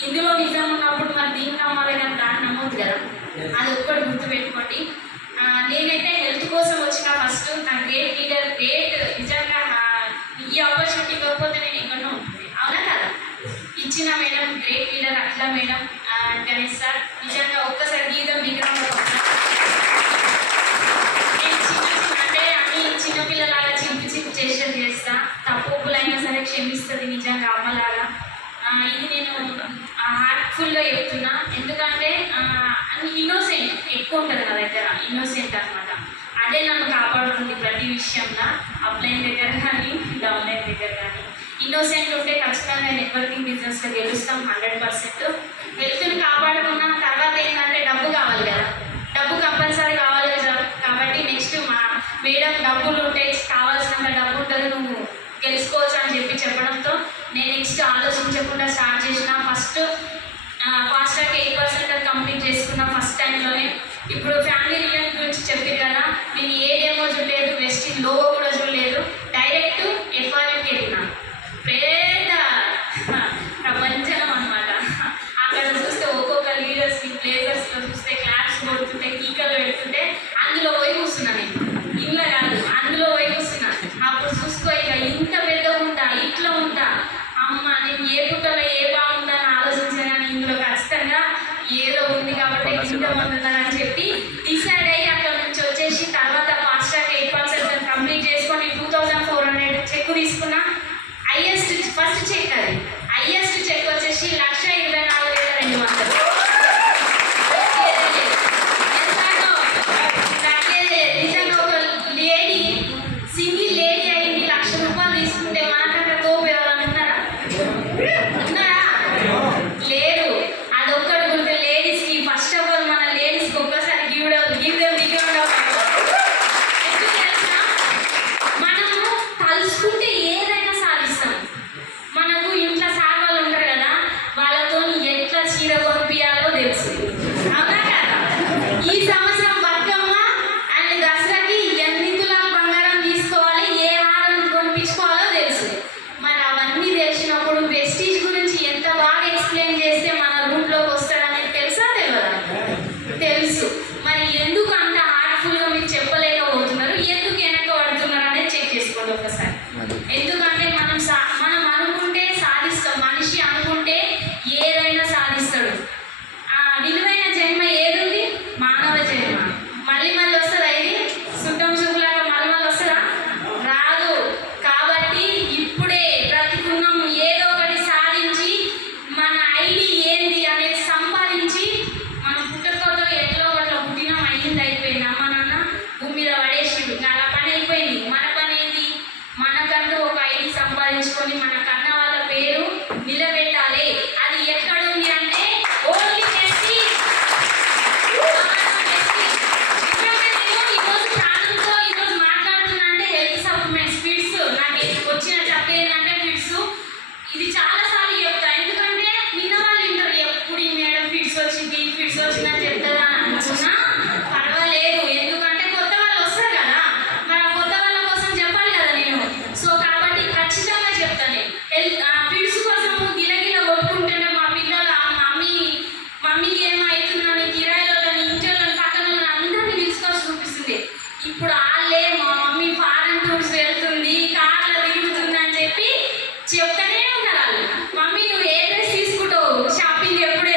ఇందులో నిజం ఉన్నప్పుడు మరి దీన్ని నమ్మాలి కానీ దాన్ని నమ్మొద్దు కదా అది ఒక్కటి గుర్తుపెట్టుకోండి. నేనైతే హెల్త్ కోసం వచ్చిన ఫస్ట్ నా గ్రేట్ లీడర్ గ్రేట్ నిజంగా ఈ ఆపర్చునిటీ ఇవ్వకపోతే నేను ఎక్కడో ఉంటుంది అవునా కదా? ఇచ్చిన మేడం గ్రేట్ లీడర్ అట్లా మేడం గణేష్ సార్ నిజంగా ఒక్కసారి గీతం అన్ని చిన్నపిల్లలాగా చింపి చింపి చేసేది చేస్తా. తప్పులైనా సరే క్షమిస్తుంది నిజంగా అమ్మలాగా. ఇది నేను చెప్తున్నా. ఎందుకంటే ఇన్నోసెంట్ ఎక్కువ ఉంటుంది నా దగ్గర ఇన్నోసెంట్ అనమాట అదే నన్ను కాపాడుతుంది ప్రతి విషయంలో అప్లైన్ దగ్గర కానీ డౌన్లైన్ దగ్గర కానీ. ఇన్నోసెంట్ ఉంటే ఖచ్చితంగా నెట్వర్కింగ్ బిజినెస్లో గెలుస్తాం హండ్రెడ్ పర్సెంట్ హెల్త్ని కాపాడుకున్న తర్వాత ఏంటంటే డబ్బు కావాలి కదా. డబ్బు కంపల్సరీ కావాలి కదా కాబట్టి నెక్స్ట్ మా మేడం డబ్బులు ఉంటే కావాల్సినంత డబ్బు ఉంటుంది నువ్వు గెలుచుకోవచ్చు అని చెప్పి చెప్పడంతో నేను నెక్స్ట్ ఆలోచించకుండా స్టార్ట్ చేసిన. First fast track eight percent complete చేసుకున్న ఫస్ట్ టైంలోనే ఇప్పుడు ఫ్యామిలీ రిలేషన్ గురించి చెప్పారు కదా నేను ఏ డేమో చూడలేదు వెస్ట్లో కూడా ఇంత పొందుతానని చెప్పి விழ வேண்டாம் చెప్తానే ఉన్నారు మమ్మీ నువ్వు ఏ డ్రెస్ తీసుకుంటావు? షాపింగ్ ఎప్పుడు